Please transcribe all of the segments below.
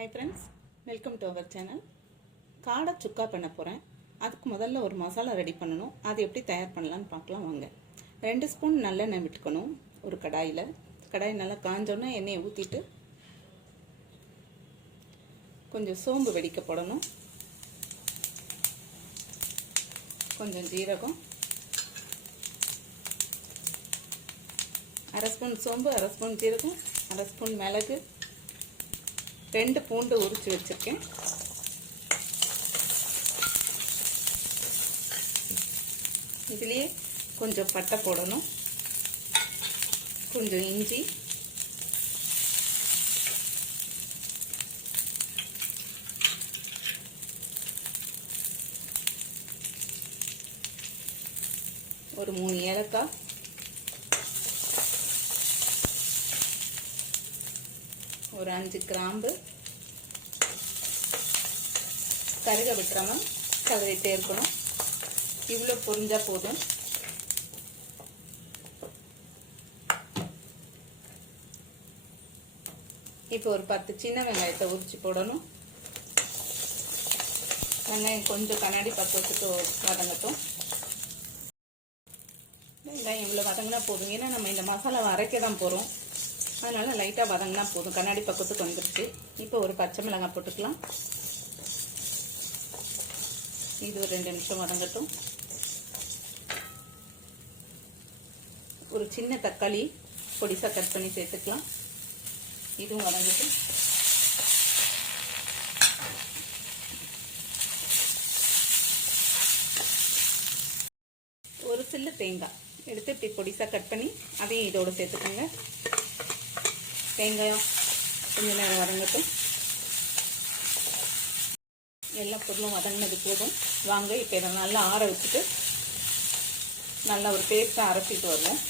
Hi friends welcome to our channel காடை சுக்கா பண்ண போகிறேன் அதுக்கு முதல்ல ஒரு மசாலா ரெடி பண்ணணும். அது எப்படி தயார் பண்ணலான்னு பார்க்கலாம் வாங்க. ரெண்டு ஸ்பூன் நல்லெண்ணெய் விட்டுக்கணும். ஒரு கடாயில். கடாய் நல்லா காஞ்சோன்னே எண்ணெயை ஊற்றிட்டு கொஞ்சம் சோம்பு வெடிக்க போடணும். கொஞ்சம் ஜீரகம். அரை ஸ்பூன் சோம்பு அரை ஸ்பூன் ஜீரகம் அரை ஸ்பூன் மிளகு. ரெண்டு பூண்டு உரித்து வச்சுருக்கேன். இதுலேயே கொஞ்சம் பட்டை போடணும். கொஞ்சம் இஞ்சி. ஒரு மூணு ஏலக்காய். ஒரு அஞ்சு கிராம்பு. கருக விட்டுறாமல் கதறிட்டே இருக்கணும் இவ்வளோ பொரிஞ்சா போதும். இப்போ ஒரு பத்து சின்ன வெங்காயத்தை உரிச்சு போடணும். வெங்காயம் கொஞ்சம் கண்ணாடி பக்கத்துக்கு வதங்கட்டும். வெங்காயம் இவ்வளோ வதங்கினா போதும். ஏன்னா நம்ம இந்த மசாலாவை அரைக்க தான் போகிறோம் அதனால் லைட்டாக வதங்கினா போதும். கண்ணாடி பக்கத்துக்கு வந்துருச்சு. இப்போ ஒரு பச்சை மிளகாய் போட்டுக்கலாம். இது ஒரு ரெண்டு நிமிஷம் வதங்கட்டும். ஒரு சின்ன தக்காளி பொடிசாக கட் பண்ணி சேர்த்துக்கலாம். இதுவும் வதங்கட்டும். ஒரு சில்லு தேங்காய் எடுத்து இப்படி பொடிசாக கட் பண்ணி அதையும் இதோடு சேர்த்துக்கோங்க. வெங்காயம் கொஞ்சம் நேரம் வதங்கட்டும். எல்லா பொருளும் வதங்கினது போதும். வாங்க இப்போ இதை நல்லா ஆற வச்சுட்டு நல்லா ஒரு பேஸ்ட்டாக அரைச்சிட்டு வருவோம்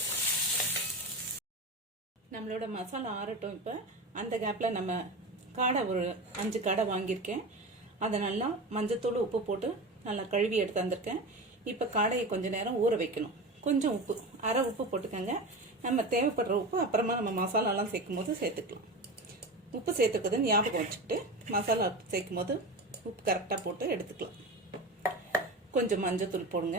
நம்மளோட மசாலா ஆறட்டும் இப்போ. அந்த கேப்பில் நம்ம காடை ஒரு அஞ்சு காடை வாங்கியிருக்கேன். அதை நல்லா மஞ்சத்தூள் உப்பு போட்டு நல்லா கழுவி எடுத்து வந்திருக்கேன். இப்போ காடையை கொஞ்சம் நேரம் ஊற வைக்கணும். கொஞ்சம் உப்பு அரை உப்பு போட்டுக்கோங்க. நம்ம தேவைப்படுற உப்பு அப்புறமா நம்ம மசாலாலாம் சேர்க்கும் போது சேர்த்துக்கலாம். உப்பு சேர்த்துக்குதுன்னு ஞாபகம் வச்சுக்கிட்டு மசாலா சேர்க்கும் போது உப்பு கரெக்டாக போட்டு எடுத்துக்கலாம். கொஞ்சம் மஞ்சத்தூள் போடுங்க.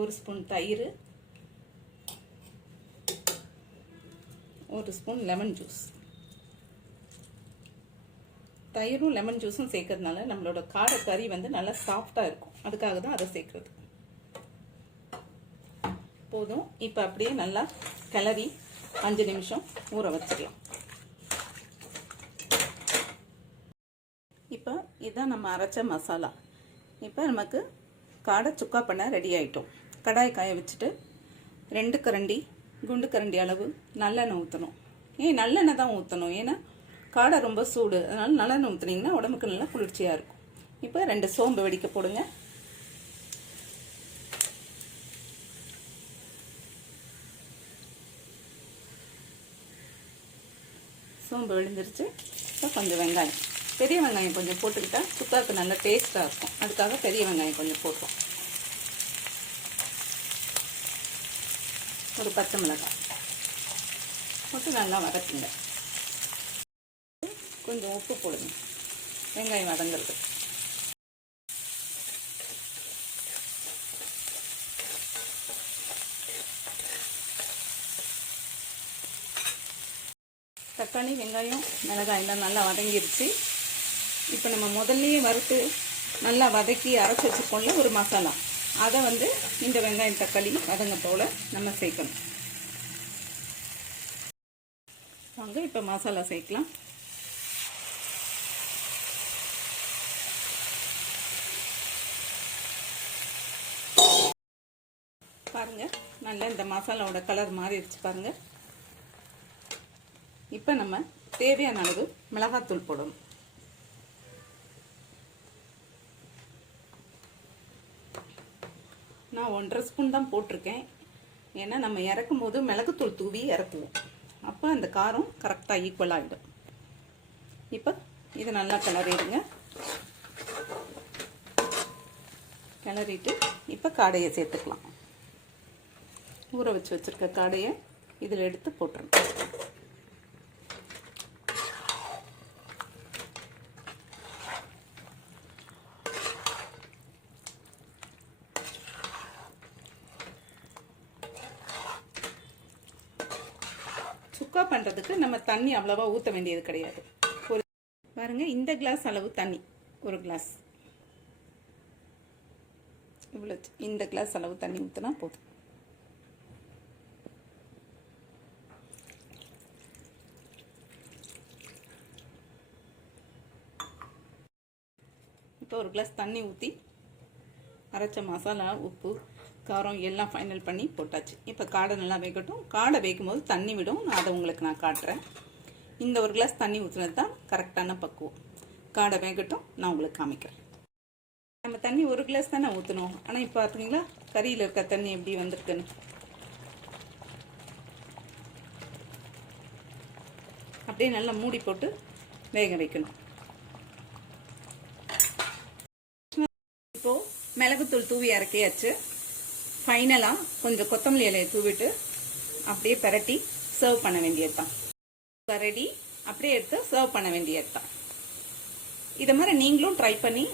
ஒரு ஸ்பூன் தயிர். ஒரு ஸ்பூன் லெமன் ஜூஸ் தயிரும் லெமன் ஜூஸும் சேர்க்கறதுனால நம்மளோட காடை கறி வந்து நல்லா சாஃப்டாக இருக்கும். அதுக்காக தான் அதை சேர்க்குறது. போதும். இப்போ அப்படியே நல்லா கிளறி அஞ்சு நிமிஷம் ஊற வச்சிடலாம் இப்போ இதுதான் நம்ம அரைச்ச மசாலா. இப்போ நமக்கு காடை சுக்கா பண்ண ரெடி ஆகிட்டோம் கடாய் காய வச்சுட்டு ரெண்டு கரண்டி குண்டு கரண்டி அளவு நல்லெண்ணெய் ஊற்றணும் ஏன் நல்லெண்ணெய் தான் ஊற்றணும் ஏன்னா காடை ரொம்ப சூடு. அதனால் நல்லெண்ணெய் ஊற்றுனீங்கன்னா உடம்புக்கு நல்லா குளிர்ச்சியாக இருக்கும். இப்போ ரெண்டு சோம்பு வெடிக்க போடுங்க. சோம்பு விழுந்துருச்சு. இப்போ கொஞ்சம் வெங்காயம். பெரிய வெங்காயம் கொஞ்சம் போட்டுக்கிட்டால் சுக்காவுக்கு நல்ல டேஸ்ட்டாக இருக்கும். அதுக்காக பெரிய வெங்காயம் கொஞ்சம் போட்டோம் ஒரு பச்சை மிளகாய். போட்டு நல்லா வதக்குங்க. கொஞ்சம் உப்பு போடுங்க. வெங்காயம் வதங்குறது தக்காளி வெங்காயம் மிளகாய் எல்லாம் நல்லா வதங்கிருச்சு. இப்போ நம்ம முதல்லையே வறுத்து நல்லா வதக்கி அரைச்சி வச்சுருக்கோம்ல ஒரு மசாலா. அதை வந்து இந்த வெங்காயம் தக்காளி வதங்க போல் நம்ம சேர்க்கணும். வாங்க இப்போ மசாலா சேர்க்கலாம். பாருங்கள் நல்லா இந்த மசாலாவோட கலர் மாறிடுச்சு பாருங்கள் இப்போ நம்ம தேவையான அளவு மிளகாத்தூள் போடணும். நான் ஒன்றரை ஸ்பூன் தான் போட்டிருக்கேன். ஏன்னா நம்ம இறக்கும் போது மிளகுத்தூள் தூவி இறக்குவோம். அப்போ அந்த காரம் கரெக்டாக ஈக்குவல் ஆகிடும் இப்போ இது நல்லா கிளறிடுங்க. கிளறிட்டு இப்போ காடையை சேர்த்துக்கலாம். ஊற வச்சு வச்சுருக்க காடையை இதில் எடுத்து போட்டுருங்க சுக்கா பண்ணுறதுக்கு நம்ம தண்ணி அவ்வளோவா ஊற்ற வேண்டியது கிடையாது. ஒரு பாருங்க இந்த கிளாஸ் அளவு தண்ணி. ஒரு கிளாஸ் இவ்வளோ இந்த கிளாஸ் அளவு தண்ணி ஊற்றினா போதும். இப்போ ஒரு கிளாஸ் தண்ணி ஊற்றி அரைச்ச மசாலா உப்பு காரம் எல்லாம் ஃபைனல் பண்ணி போட்டாச்சு. இப்போ காடை நல்லா வேகட்டும். காடை வேகும் போது தண்ணி விடும். நான் அதை உங்களுக்கு நான் காட்டுறேன். இந்த ஒரு கிளாஸ் தண்ணி ஊற்றுனது தான் கரெக்டான பக்குவம். காடை வேகட்டும். நான் உங்களுக்கு காமிக்கிறேன். நம்ம தண்ணி ஒரு கிளாஸ் தானே ஊற்றணும் ஆனால் இப்போ பார்த்தீங்களா கறியில் இருக்க தண்ணி எப்படி வந்திருக்குன்னு. அப்படியே நல்லா மூடி போட்டு வேக வைக்கணும். இப்போது மிளகுத்தூள் தூவி இறக்கியாச்சு ஃபைனலாக கொஞ்சம் கொத்தமல்லி இலையை தூவிட்டு அப்படியே பரட்டி சர்வ் பண்ண வேண்டியது தான் ரெடி அப்படியே எடுத்து சர்வ் பண்ண வேண்டியது தான் இதை மாதிரி நீங்களும் ட்ரை பண்ணி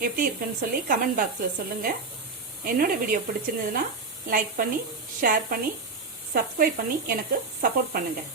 எப்படி இருக்குன்னு சொல்லி கமெண்ட் பாக்ஸில் சொல்லுங்கள் என்னோடய வீடியோ பிடிச்சிருந்ததுன்னா லைக் பண்ணி ஷேர் பண்ணி சப்ஸ்கிரைப் பண்ணி எனக்கு சப்போர்ட் பண்ணுங்கள்